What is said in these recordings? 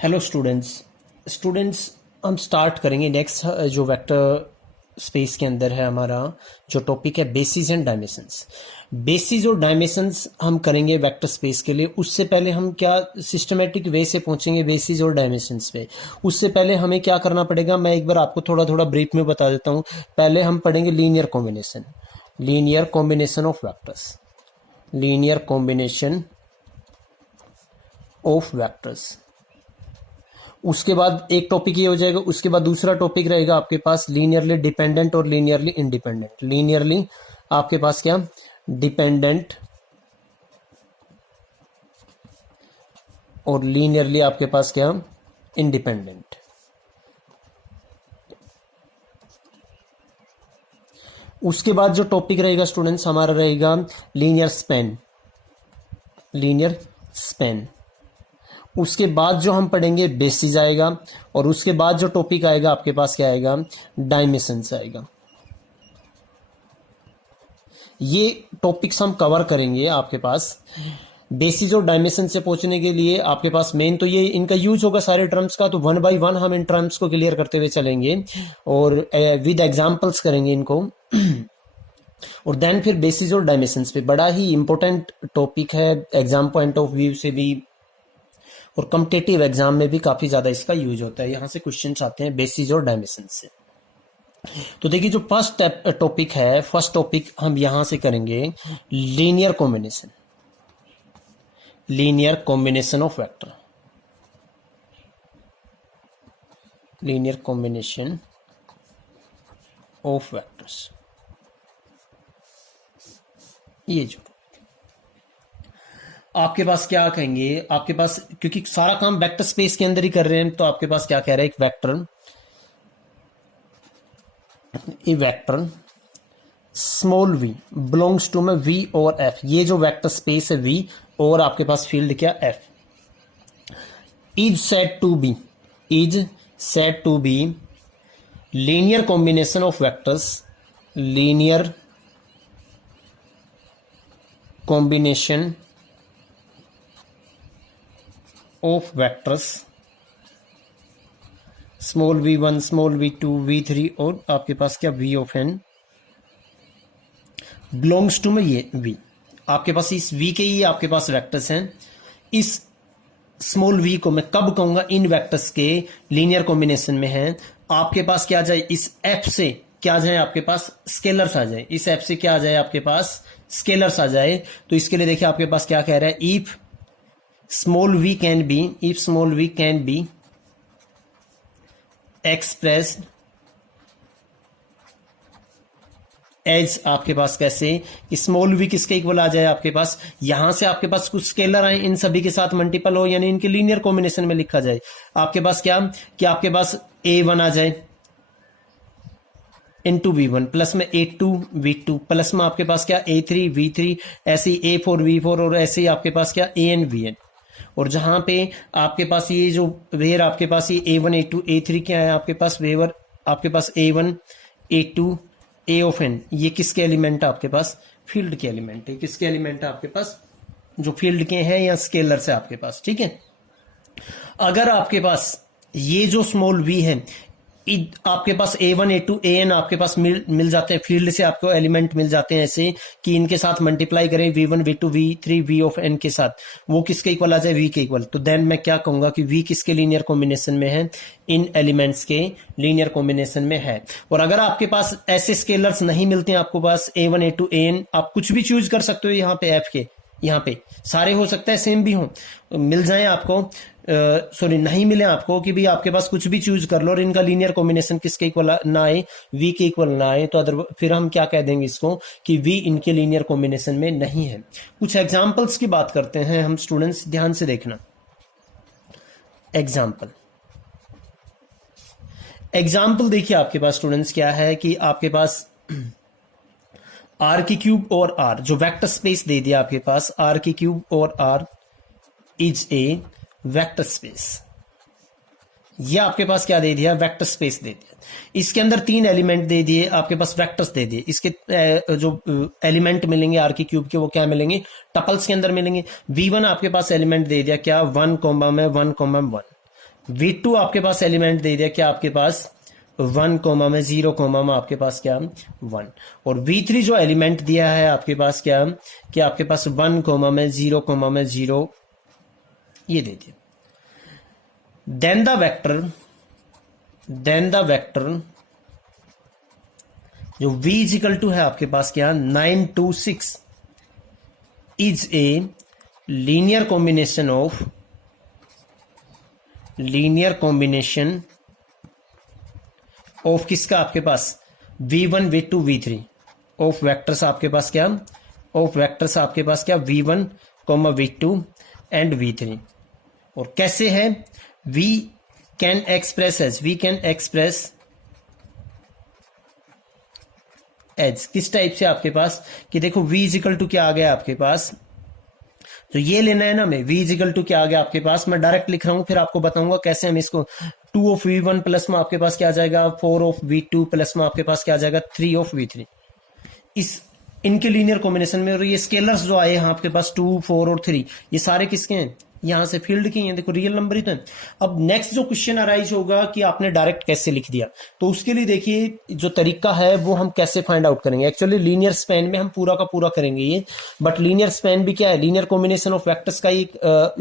Hello students हम start करेंगे next जो वेक्टर स्पेस के अंदर है हमारा जो टॉपिक है बेसिस एंड डायमेंशंस। बेसिस और डायमेंशंस हम करेंगे वेक्टर स्पेस के लिए। उससे पहले हम क्या सिस्टमेटिक वे से पहुंचेंगे बेसिस और डायमेंशंस पे। उससे पहले हमें क्या करना पड़ेगा, मैं एक बार आपको थोड़ा थोड़ा ब्रीफ में बता देता हूँ। पहले हम पढ़ेंगे linear combination of vectors, linear combination of vectors. उसके बाद एक टॉपिक ये हो जाएगा। उसके बाद दूसरा टॉपिक रहेगा आपके पास लीनियरली डिपेंडेंट और लीनियरली इंडिपेंडेंट। लीनियरली आपके पास क्या, डिपेंडेंट, और लीनियरली आपके पास क्या, इंडिपेंडेंट। उसके बाद जो टॉपिक रहेगा स्टूडेंट्स हमारा रहेगा लीनियर स्पेन। उसके बाद जो हम पढ़ेंगे बेसिस आएगा, और उसके बाद जो टॉपिक आएगा आपके पास क्या आएगा, डायमेंशंस आएगा। ये टॉपिक्स हम कवर करेंगे। आपके पास बेसिस और डायमेंशन से पहुंचने के लिए आपके पास मेन तो ये इनका यूज होगा सारे टर्म्स का। तो वन बाय वन हम इन टर्म्स को क्लियर करते हुए चलेंगे और विद एग्जांपल्स करेंगे इनको। और देन फिर बेसिस और डायमेंशंस पे बड़ा ही इंपॉर्टेंट टॉपिक है एग्जाम पॉइंट ऑफ व्यू से भी, और कॉम्पिटिटिव एग्जाम में भी काफी ज्यादा इसका यूज होता है। यहां से क्वेश्चंस आते हैं बेसिस और डायमेंशन से। तो देखिए जो फर्स्ट टॉपिक है, फर्स्ट टॉपिक हम यहां से करेंगे linear combination of vector, linear combination of vectors. ये जो आपके पास क्या कहेंगे, आपके पास क्योंकि सारा काम वेक्टर स्पेस के अंदर ही कर रहे हैं, तो आपके पास क्या कह रहा है, एक vector small v belongs to में v और f। ये जो वेक्टर स्पेस है v और आपके पास फील्ड क्या f, is said to be linear combination of vectors, linear combination of vectors small v1 small v2 v3 और आपके पास क्या v of n belongs to में ये v। आपके पास इस v के ही आपके पास वेक्टर्स हैं। इस स्मॉल v को मैं कब कहूंगा, इन वेक्टर्स के लीनियर कॉम्बिनेशन में है। आपके पास क्या आ जाए, इस f से क्या आ जाए आपके पास स्केलर्स आ जाए, इस f से क्या आ जाए आपके पास स्केलर्स आ जाए। तो इसके लिए देखिए आपके पास क्या कह रहा है, if small v can be expressed as, आपके पास कैसे, स्मॉल v किसके इक्वल आ जाए आपके पास, यहां से आपके पास कुछ स्केलर आए, इन सभी के साथ मल्टीपल हो, यानी इनके लीनियर कॉम्बिनेशन में लिखा जाए। आपके पास क्या कि आपके पास a1 आ जाए इंटू v1 प्लस में a2 v2 प्लस में आपके पास क्या a3 v3, ऐसे a4 v4 और ऐसे ही आपके पास क्या an vn। और जहां पे आपके पास ये जो वेयर आपके पास ये a1 a2 a3 क्या है आपके पास, वेवर आपके पास a1 a2 a of n, ये किसके एलिमेंट है आपके पास, फील्ड के एलिमेंट है। किसके एलिमेंट है आपके पास, जो फील्ड के हैं या स्केलर से आपके पास, ठीक है। अगर आपके पास ये जो स्मॉल v है, आपके पास a1 a2 an आपके पास मिल जाते हैं, फील्ड से आपको एलिमेंट मिल जाते हैं ऐसे कि इनके साथ मल्टीप्लाई करें v1 v2 v3 v of n के साथ, वो किसके इक्वल आ जाए, v के इक्वल। तो देन मैं क्या कहूंगा कि v किसके लीनियर कॉम्बिनेशन में है, इन एलिमेंट्स के लीनियर कॉम्बिनेशन में है। और अगर आपके पास ऐसे स्केलर्स नहीं मिलते हैं, आपको पास a1 a2 an, आप कुछ भी चूज कर सकते हो यहाँ पे f के, यहाँ पे सारे हो सकता है सेम भी हो, मिल जाए आपको, सॉरी नहीं मिले आपको, कि भी आपके पास कुछ भी चूज कर लो और इनका लीनियर कॉम्बिनेशन किसके इक्वल ना आए, v के इक्वल ना आए, तो अदर फिर हम क्या कह देंगे इसको कि v इनके लीनियर कॉम्बिनेशन में नहीं है। कुछ एग्जांपल्स की बात करते हैं हम स्टूडेंट्स, ध्यान से देखना। एग्जाम्पल देखिए आपके पास स्टूडेंट्स क्या है कि आपके पास r की क्यूब और r, जो वेक्टर स्पेस दे दिया आपके पास, r की क्यूब और r is a vector space. ये आपके पास क्या दे दिया, वेक्टर स्पेस दे दिया। इसके अंदर 3 एलिमेंट दे दिए आपके पास, वेक्टर्स दे दिए। इसके जो एलिमेंट मिलेंगे आर की क्यूब के, वो क्या मिलेंगे, टपल्स के अंदर मिलेंगे। v1 आपके पास एलिमेंट दे दिया क्या, 1 कॉमा में 1 कॉमा 1। V2 आपके पास एलिमेंट दे दिया क्या आपके पास 1 कोमा में 0 कोमा में आपके पास क्या 1, और V3 जो एलिमेंट दिया है आपके पास क्या कि आपके पास 1 कोमा में 0 कोमा में 0 ये दे दिया। देन द वेक्टर जो V इज इक्वल टू है आपके पास क्या 9 2 6 is a linear combination of किसका आपके पास V1 V2 V3 of vectors आपके पास क्या V1 V2 एंड V3। और कैसे है we can express as किस टाइप से आपके पास कि देखो V इजिकल टू क्या आ गया आपके पास, तो ये लेना है ना हमें V इजिकल टू क्या आ गया आपके पास, मैं डायरेक्ट लिख रहा हूं फिर आपको बताऊंगा कैसे हम इसको 2 ऑफ V1 प्लस में आपके पास क्या आ जाएगा 4 ऑफ V2 प्लस में आपके पास क्या आ जाएगा 3 ऑफ V3 इस इनके लीनियर कॉम्बिनेशन में। और ये स्केलर्स जो आए हैं आपके पास 2 4 और 3 ये सारे किसके हैं यहां से फील्ड की हैं, देखो रियल नंबर ही तो है। अब नेक्स्ट जो क्वेश्चन अराइज होगा कि आपने डायरेक्ट कैसे लिख दिया, तो उसके लिए देखिए जो तरीका है वो हम कैसे फाइंड आउट करेंगे। एक्चुअली लीनियर स्पैन में हम पूरा का पूरा करेंगे ये, बट लीनियर स्पैन भी क्या है लीनियर कॉम्बिनेशन ऑफ वेक्टर्स का ही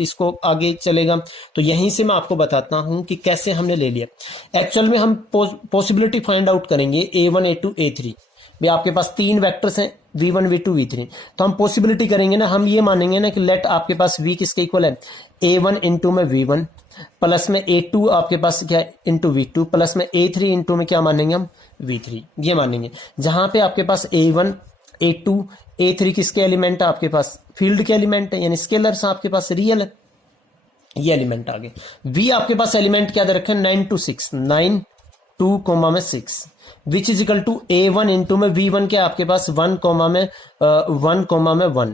इसको आगे चलेगा। तो यहीं से मैं आपको बताता हूं कि कैसे हमने ले लिया। एक्चुअल में हम पॉसिबिलिटी फाइंड आउट करेंगे A1 A2 A3 भी आपके पास 3 वेक्टर्स हैं V1 V2 V3, तो हम पॉसिबिलिटी करेंगे ना, हम ये मानेंगे ना कि लेट आपके पास V किसके इक्वल है A1 इंटू में V1 प्लस में A2 आपके पास क्या है इंटू V2 प्लस में A3 इंटू में क्या मानेंगे हम V3, ये मानेंगे। जहां पे आपके पास A1 A2 A3 किसके एलिमेंट है आपके पास फील्ड के एलिमेंट है, यानी स्केलर्स आपके पास रियल है, ये एलिमेंट आ गए। V आपके पास एलिमेंट क्या दे रखे 9 2 6 9 2 कोमा में 6 which is equal to A1 into में V1 क्या आपके पास 1 कोमा में 1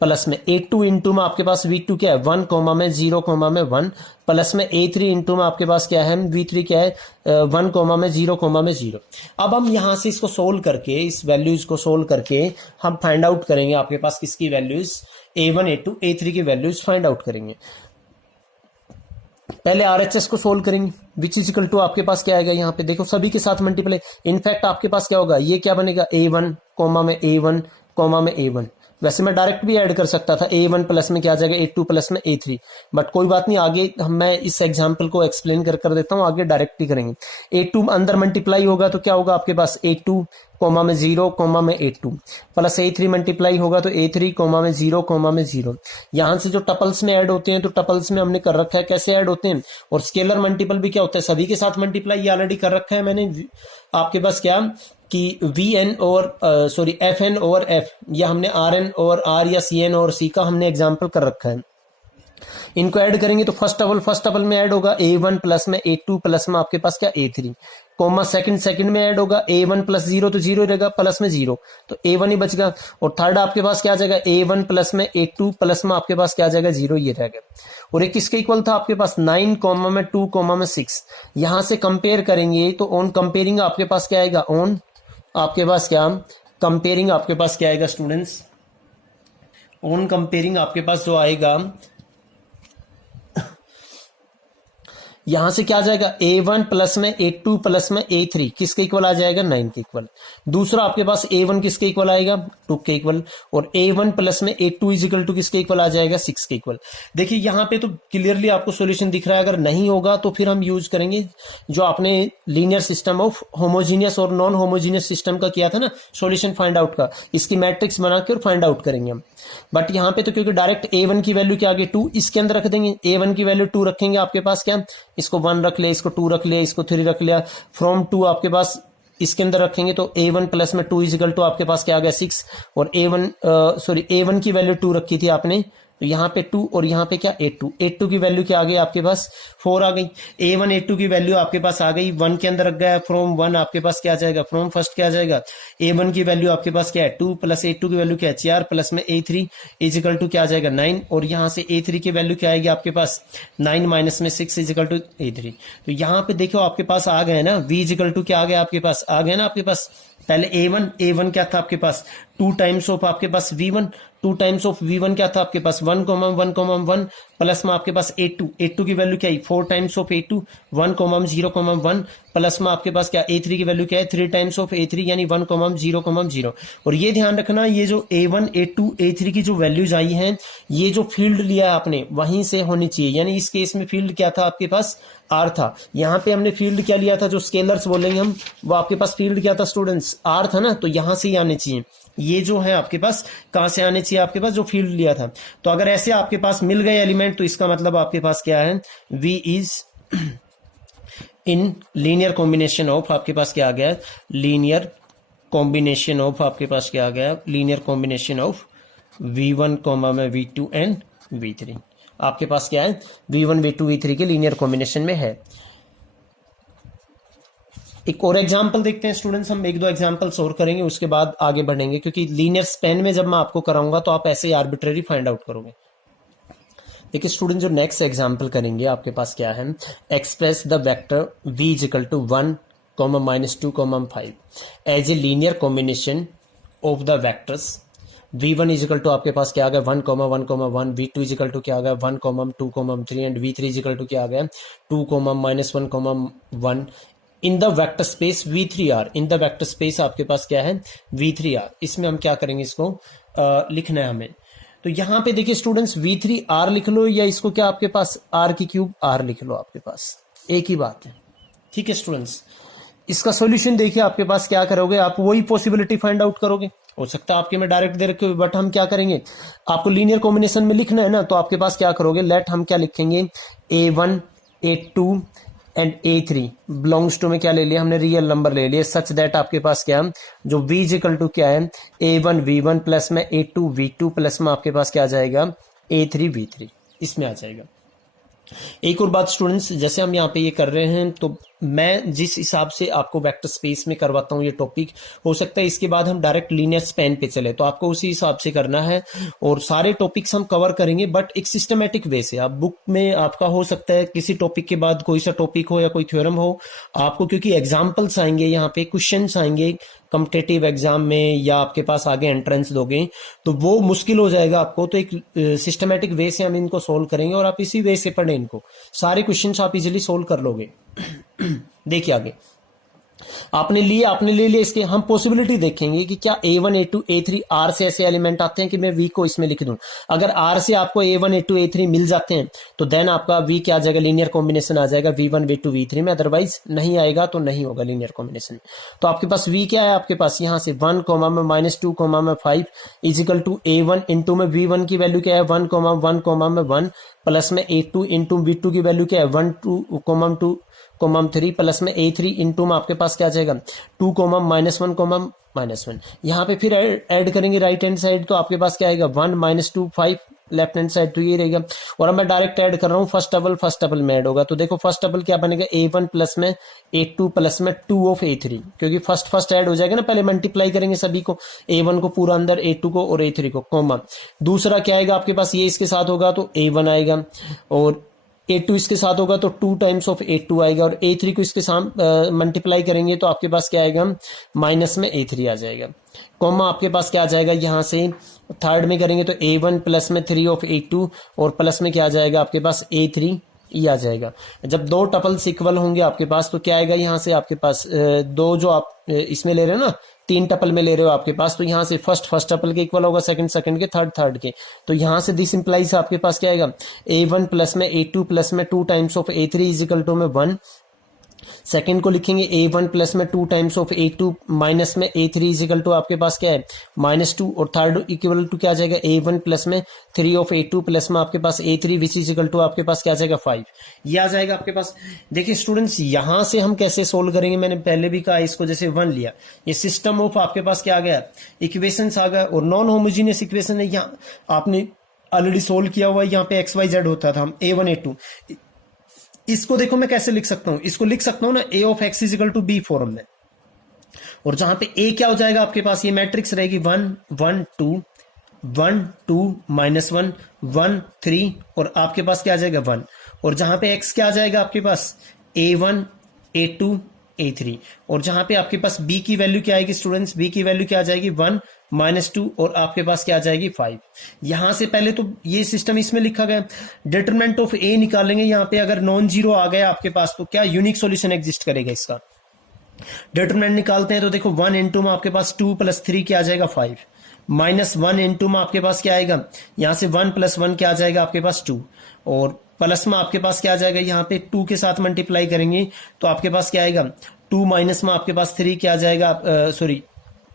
प्लस में A2 इंटू में आपके पास V2 क्या है 1 कोमा में 0 कोमा में 1 प्लस में A3 इंटू में आपके पास क्या है V3 क्या है 1 कोमा में 0 कोमा में 0। अब हम यहां से इसको सोल्व करके इस वैल्यूज को सोल्व करके हम फाइंड आउट करेंगे आपके पास किसकी वैल्यूज A1 A2 A3 की वैल्यूज फाइंड आउट करेंगे। पहले RHS को सोल्व करेंगे विच इज इक्वल टू आपके पास क्या आएगा यहाँ पे देखो सभी के साथ मल्टीप्लाई, इनफैक्ट आपके पास क्या होगा ये क्या बनेगा A1 कोमा में A1 कोमा में A1। वैसे मैं डायरेक्ट भी ऐड कर सकता था A1 प्लस में क्या आ जाएगा A2 प्लस में A3, बट कोई बात नहीं आगे मैं इस एग्जांपल को एक्सप्लेन कर देता हूं, आगे डायरेक्ट ही करेंगे। A2 अंदर मल्टीप्लाई होगा तो क्या होगा आपके पास A2 कोमा में 0 कोमा में A2 प्लस A3 मल्टीप्लाई होगा तो A3 कोमा में 0 कोमा में 0। यहां से जो टपल्स में ऐड होते हैं तो टपल्स में हमने कर रखा है कैसे ऐड होते हैं, और स्केलर मल्टीपल भी क्या होता है सभी के साथ मल्टीप्लाई, ये ऑलरेडी कर रखा है मैंने आपके पास क्या कि Vn और सॉरी Fn और F या हमने Rn और R या Cn और C का हमने एग्जाम्पल कर रखा है। इनको ऐड करेंगे तो फर्स्ट टपल में ऐड होगा A1 प्लस में A2 प्लस में आपके पास क्या A3 कोमा सेकंड में ऐड होगा A1 प्लस 0 तो 0 रहेगा प्लस में 0 तो A1 ही बचेगा, और थर्ड आपके पास क्या आ जाएगा A1 प्लस में A2 प्लस में आपके पास क्या आ जाएगा 0 ये रहेगा। और एक किसके इक्वल था आपके पास 9 कोमा में 2 कोमा में 6। यहां से कंपेयर करेंगे तो ऑन कंपेयरिंग आपके पास क्या आएगा ऑन आपके पास क्या कंपेयरिंग आपके पास क्या आएगा स्टूडेंट्स ऑन कंपेयरिंग आपके पास जो आएगा यहां से क्या आ जाएगा A1 प्लस में A2 प्लस में A3 किसके इक्वल आ जाएगा 9 के इक्वल। दूसरा आपके पास A1 किसके इक्वल आएगा 2 के इक्वल, और A1 प्लस में A2 इज इक्वल टू किसके इक्वल आ जाएगा 6 के इक्वल। देखिए यहां पे तो क्लियरली आपको सॉल्यूशन दिख रहा है, अगर नहीं होगा तो फिर हम यूज करेंगे जो आपने लीनियर सिस्टम ऑफ होमोजीनियस और नॉन होमोजीनियस सिस्टम का किया था ना सॉल्यूशन फाइंड आउट का, इसकी मैट्रिक्स बना के और फाइंड आउट करेंगे हम। बट यहाँ पे तो क्योंकि डायरेक्ट A1 की वैल्यू क्या आ गई 2 इसके अंदर रख देंगे, A1 की वैल्यू 2 रखेंगे आपके पास क्या इसको 1 रख लिया इसको 2 रख लिया इसको 3 रख लिया, फ्रॉम 2 आपके पास इसके अंदर रखेंगे तो A1 प्लस में 2 इजिकल टू आपके पास क्या आ गया 6, और A1 की वैल्यू 2 रखी थी आपने तो यहाँ पे 2 और यहाँ पे क्या A2 की वैल्यू क्या आ गई आपके पास 4 आ गई। A1 A2 की वैल्यू आपके पास आ गई 1 के अंदर रख गया, फ्रॉम 1 आपके पास क्या आ जाएगा फ्रॉम फर्स्ट क्या आ जाएगा A1 की वैल्यू आपके पास क्या है 2 प्लस A2 की वैल्यू क्या है 4 प्लस में A3 इजिकल टू क्या आ जाएगा 9, और यहाँ से A3 की वैल्यू क्या आएगी आपके पास 9 माइनस में 6 इजिकल टू A3। तो यहाँ पे देखो आपके पास आ गए ना V इजिकल टू क्या आ गया आपके पास आ गया ना आपके पास पहले A1 क्या था आपके पास 2 टाइम्स ऑफ आपके पास V1 2 टाइम्स ऑफ V1 क्या था आपके पास 1 1 1 प्लस में आपके पास A2 की वैल्यू क्या है 4 टाइम्स ऑफ A2 1,0,1 प्लस में आपके पास क्या A3 की वैल्यू क्या है 3 टाइम्स ऑफ A3 यानी 1,0,0 और ये ध्यान रखना ये जो A1 A2 A3 की जो वैल्यूज आई हैं ये जो फील्ड लिया है आपने वहीं से होनी चाहिए, यानी इस केस में फील्ड क्या था आपके पास R था, यहाँ पे हमने फील्ड क्या लिया था जो स्केलर्स बोलेंगे हम वो आपके पास फील्ड क्या था स्टूडेंट्स R था ना, तो यहां से ही आने चाहिए। ये जो है आपके पास कहां से आने चाहिए आपके पास जो फील्ड लिया था। तो अगर ऐसे आपके पास मिल गए एलिमेंट तो इसका मतलब आपके पास क्या है V is in linear combination of आपके पास क्या आ गया लीनियर कॉम्बिनेशन ऑफ आपके पास क्या आ गया लीनियर कॉम्बिनेशन ऑफ V1 में V2 एंड V3। आपके पास क्या है V1 V2 V3 के लीनियर कॉम्बिनेशन में है। एक और एग्जाम्पल देखते हैं स्टूडेंट्स, हम एक दो एग्जाम्पल्स और करेंगे उसके बाद आगे बढ़ेंगे, क्योंकि लीनियर स्पेन में जब मैं आपको कराऊंगा तो आप ऐसे ही आर्बिट्ररी फाइंड आउट करोगे। देखिए स्टूडेंट जो नेक्स्ट एग्जाम्पल करेंगे आपके पास क्या है express the vector v is equal to 1, -2, 5 as a linear combination of the vectors v1 is equal to आपके पास क्या आ गया 1, 1, v2 इज इक्वल टू क्या आ गया 1, 2, 3 and v3 is equal to क्या आ गया 2, -1, 1 in the vector space v3r। In the vector space आपके पास क्या है v3r। इसमें हम क्या करेंगे इसको लिखना है हमें। तो यहां पे देखिए स्टूडेंट्स v3r लिख लो या इसको क्या आपके पास r की क्यूब r लिख लो, आपके पास एक ही बात है। ठीक है स्टूडेंट्स, इसका सॉल्यूशन देखिए आपके पास क्या करोगे आप वही पॉसिबिलिटी फाइंड आउट करोगे। हो सकता है आपके में डायरेक्ट दे रखे हो बट हम क्या करेंगे आपको लीनियर कॉम्बिनेशन में लिखना है ना, तो आपके पास क्या करोगे लेट हम क्या लिखेंगे A1 A2 and A3 belongs to में क्या ले लिया हमने रियल नंबर ले लिए सच दैट आपके पास क्या जो v इक्वल टू क्या है A1 V1 प्लस में A2 V2 प्लस में आपके पास क्या आ जाएगा A3 V3 इसमें आ जाएगा। एक और बात स्टूडेंट्स, जैसे हम यहाँ पे ये कर रहे हैं तो मैं जिस हिसाब से आपको वेक्टर स्पेस में करवाता हूँ ये टॉपिक, हो सकता है इसके बाद हम डायरेक्ट लीनियर स्पेन पे चले, तो आपको उसी हिसाब से करना है और सारे टॉपिक्स हम कवर करेंगे बट एक सिस्टमेटिक वे से। आप बुक में आपका हो सकता है किसी टॉपिक के बाद कोई सा टॉपिक हो या कोई थ्योरम हो, आपको क्योंकि एग्जाम्पल्स आएंगे यहाँ पे क्वेश्चंस आएंगे कॉम्पिटिटिव एग्जाम में या आपके पास आगे एंट्रेंस दोगे तो वो मुश्किल हो जाएगा आपको। तो एक सिस्टमेटिक वे से हम इनको सोल्व करेंगे और आप इसी वे से पढ़ें इनको, सारे क्वेश्चंस आप इजीली सोल्व कर लोगे। देखिए आगे आपने ले लिया इसके हम पॉसिबिलिटी देखेंगे कि क्या A1 A2 A3 R से ऐसे एलिमेंट आते हैं कि मैं V को इसमें लिख दूं। अगर R से आपको A1 A2 A3 मिल जाते हैं तो देन आपका V क्या आ जाएगा लीनियर कॉम्बिनेशन आ जाएगा V1 V2 V3 में, अदरवाइज नहीं आएगा तो नहीं होगा लीनियर कॉम्बिनेशन। तो आपके पास V क्या है आपके पास यहाँ से 1, -2, 5 is equal to A1 into में V1 की वैल्यू क्या है 1, 1 प्लस में A2 इंटू V2 की वैल्यू क्या है 1, 2, 3 प्लस में A3 इंटू में आपके पास क्या आ जाएगा 2, -1, यहाँ पे फिर ऐड करेंगे राइट हैंड साइड तो आपके पास क्या आएगा 1, -2, 5 लेफ्ट हैंड साइड तो ये रहेगा। और अब मैं डायरेक्ट ऐड कर रहा हूँ फर्स्ट डबल में ऐड होगा तो देखो फर्स्ट डबल क्या बनेगा A1 प्लस में A2 प्लस में 2 ऑफ A3, क्योंकि फर्स्ट ऐड हो जाएगा ना, पहले मल्टीप्लाई करेंगे सभी को A1 को पूरा अंदर A2 को और A3 को कॉमा। दूसरा क्या आएगा आपके पास ये इसके साथ होगा तो A1 आएगा और A2 इसके साथ होगा तो 2 टाइम्स ऑफ A2 आएगा और A3 को इसके साथ मल्टीप्लाई करेंगे तो आपके पास क्या आएगा माइनस में A3 आ जाएगा, कॉमा आपके पास क्या आ जाएगा यहाँ से थर्ड में करेंगे तो A1 प्लस में 3 ऑफ A2 और प्लस में क्या आ जाएगा आपके पास A3 ये आ जाएगा। जब दो टपल्स इक्वल होंगे आपके पास तो क्या आएगा यहाँ से आपके पास दो जो आप इसमें ले रहे हो ना 3 टपल में ले रहे हो आपके पास, तो यहाँ से फर्स्ट टपल के इक्वल होगा सेकंड के थर्ड के, तो यहाँ से दिस इंप्लाइज आपके पास क्या आएगा A1 प्लस में A2 प्लस में 2 times of A3 is equal to में 1। सेकंड को लिखेंगे A1 प्लस में 2 टाइम्स ऑफ A2 माइनस में A3 इज इक्वल टू आपके पास क्या है -2 और थर्ड इक्वल टू क्या आ जाएगा A1 प्लस में 3 ऑफ A2 प्लस में आपके पास A3 which is equal to आपके पास क्या आ जाएगा 5, ये आ जाएगा आपके पास। देखिए स्टूडेंट्स यहां से हम कैसे सोल्व करेंगे, मैंने पहले भी कहा इसको जैसे 1 लिया, ये सिस्टम ऑफ आपके पास क्या आ गया इक्वेशंस आ गया और नॉन होमोजीनियस इक्वेशन है, यहाँ आपने ऑलरेडी सोल्व किया हुआ है, यहाँ पे XYZ होता था A1 A2। इसको देखो मैं कैसे लिख सकता हूं, इसको लिख सकता हूं ना A of X is equal to B form में, और जहां पे A क्या हो जाएगा आपके पास ये मैट्रिक्स रहेगी 1, 1, 2, 1, 2, -1, 1, 3 और आपके पास क्या आ जाएगा 1, और जहां पे X क्या आ जाएगा आपके पास A1 A2 A3। और जहां पे आपके पास B की वैल्यू क्या आएगी स्टूडेंट्स, B की वैल्यू क्या आ जाएगी 1 -2 और आपके पास क्या आ जाएगी 5। यहां से पहले तो ये सिस्टम इसमें लिखा गया, डिटरमिनेंट ऑफ A निकालेंगे, यहां पे अगर नॉन जीरो आ गया आपके पास तो क्या यूनिक सॉल्यूशन एग्जिस्ट करेगा इसका। डिटरमिनेंट निकालते हैं तो देखो 1 इंटू में आपके पास 2 + 3 क्या आ जाएगा 5, -1 इंटू में आपके पास क्या आएगा, यहां से 1 + 1 क्या आ जाएगा आपके पास 2, और प्लस में आपके पास क्या आ जाएगा, यहाँ पे 2 के साथ मल्टीप्लाई करेंगे तो आपके पास क्या आएगा 2 माइनस में आपके पास 3 क्या आ जाएगा, सॉरी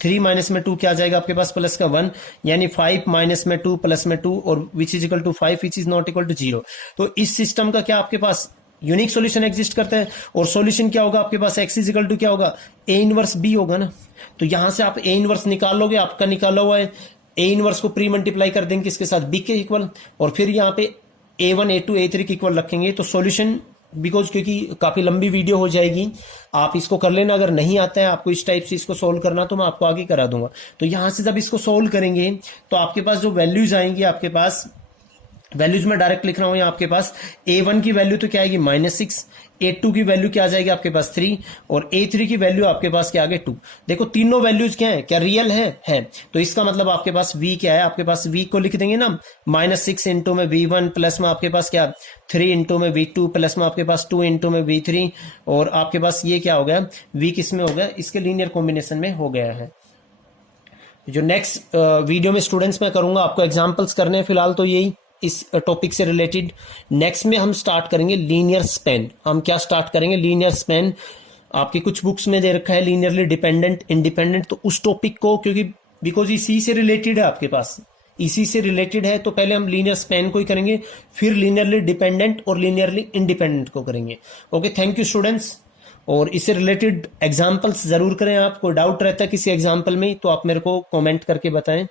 3 माइनस में 2 क्या आ जाएगा आपके पास प्लस का 1, यानी 5 माइनस में 2 प्लस में 2 और which is equal to 5 which is not equal to 0। तो इस सिस्टम का क्या आपके पास यूनिक सॉल्यूशन एग्जिस्ट करता है, और सॉल्यूशन क्या होगा आपके पास x इज इक्वल टू क्या होगा A इनवर्स B होगा ना। तो यहां से आप A इनवर्स निकाल लोगे, आपका निकाला हुआ है A इनवर्स को प्री मल्टीप्लाई कर देंगे किसके साथ, B के इक्वल, और फिर यहाँ पे A1 A2 A3 के इक्वल रखेंगे। तो सॉल्यूशन बिकॉज क्योंकि काफी लंबी वीडियो हो जाएगी, आप इसको कर लेना, अगर नहीं आता है आपको इस टाइप से इसको सोल्व करना तो मैं आपको आगे करा दूंगा। तो यहां से जब इसको सोल्व करेंगे तो आपके पास जो वैल्यूज आएंगी, आपके पास वैल्यूज में डायरेक्ट लिख रहा हूं, आपके पास A1 की वैल्यू तो क्या आएगी -6, A2 की वैल्यू क्या आ जाएगी आपके पास 3, और A3 की वैल्यू आपके पास क्या आ गई 2। देखो तीनों वैल्यूज क्या है, क्या रियल है। तो इसका मतलब आपके पास V क्या है, आपके पास V को लिख देंगे ना -6 इंटू में V1 प्लस में आपके पास क्या 3 इंटू में V2 प्लस में आपके पास 2 इंटू में V3, और आपके पास ये क्या हो गया V किस में हो गया, इसके लीनियर कॉम्बिनेशन में हो गया है। जो नेक्स्ट वीडियो में स्टूडेंट्स मैं करूंगा, आपको एग्जाम्पल्स करने हैं फिलहाल तो यही इस टॉपिक से रिलेटेड। नेक्स्ट में हम स्टार्ट करेंगे लीनियर स्पैन। हम क्या स्टार्ट करेंगे, लीनियर स्पैन। आपकी कुछ बुक्स में दे रखा है लीनियरली डिपेंडेंट इंडिपेंडेंट, तो उस टॉपिक को क्योंकि बिकॉज इसी से रिलेटेड है, आपके पास इसी से रिलेटेड है, तो पहले हम लीनियर स्पैन को ही करेंगे, फिर लीनियरली डिपेंडेंट और लीनियरली इंडिपेंडेंट को करेंगे। Okay, thank you students. और इससे रिलेटेड एग्जाम्पल्स जरूर करें, आप कोई डाउट रहता है किसी एग्जाम्पल में तो आप मेरे को कॉमेंट करके बताएं।